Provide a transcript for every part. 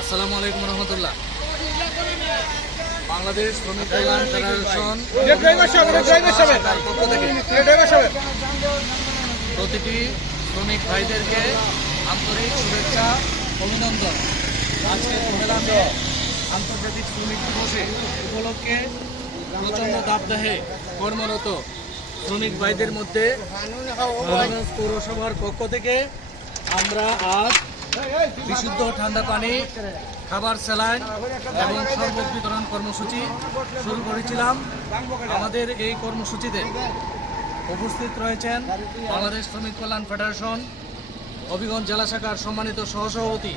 আসসালামু আলাইকুম রহমতুল্লাহ। বাংলাদেশ শ্রমিক কল্যাণ ফেডারেশন পক্ষ থেকে প্রতিটি শ্রমিক ভাইদেরকে আন্তরিক শুভেচ্ছা, অভিনন্দন। আজকে সম্মেলনে আন্তর্জাতিক শ্রমিক দিবসে উপলক্ষে প্রচণ্ড দাবদাহে কর্মরত শ্রমিক ভাইদের মধ্যে পৌরসভার পক্ষ থেকে আমরা আজ বিশুদ্ধ ঠান্ডা পানি, খাবার, স্যালাইন এবং শরবত বিতরণ কর্মসূচি শুরু করেছিলাম। আমাদের এই কর্মসূচিতে উপস্থিত রয়েছেন বাংলাদেশ শ্রমিক কল্যাণ ফেডারেশন হবিগঞ্জ জেলা শাখার সম্মানিত সহসভাপতি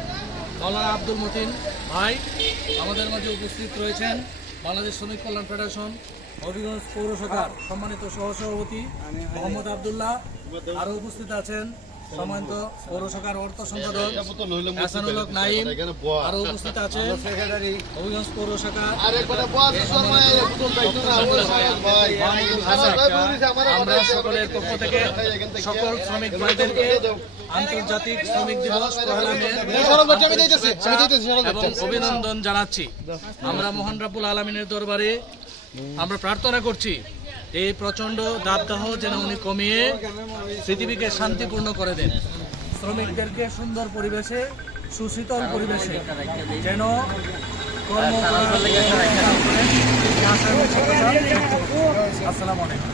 মাওলানা আব্দুল মতিন ভাই। আমাদের মাঝে উপস্থিত রয়েছেন বাংলাদেশ শ্রমিক কল্যাণ ফেডারেশন হবিগঞ্জ পৌর শাখার সম্মানিত সহসভাপতি মোহাম্মদ আবদুল্লাহ। আরও উপস্থিত আছেন সম্মানিত পৌর শাখার অর্থ সম্পাদক হাসানুল হক নাইম। আরও উপস্থিত আছেন হবিগঞ্জ পৌর শাখার। আমরা সকলের পক্ষ থেকে সকল শ্রমিক ভাইদেরকে আন্তর্জাতিক শ্রমিক দিবস এবং অভিনন্দন জানাচ্ছি। আমরা মহান রাব্বুল আলামিনের দরবারে আমরা প্রার্থনা করছি এই প্রচণ্ড দাবদাহ যেন উনি কমিয়ে পৃথিবীকে শান্তিপূর্ণ করে দেন। শ্রমিকদেরকে সুন্দর পরিবেশে, সুশীতল পরিবেশে যেন কর্ম করার। আসসালামু আলাইকুম।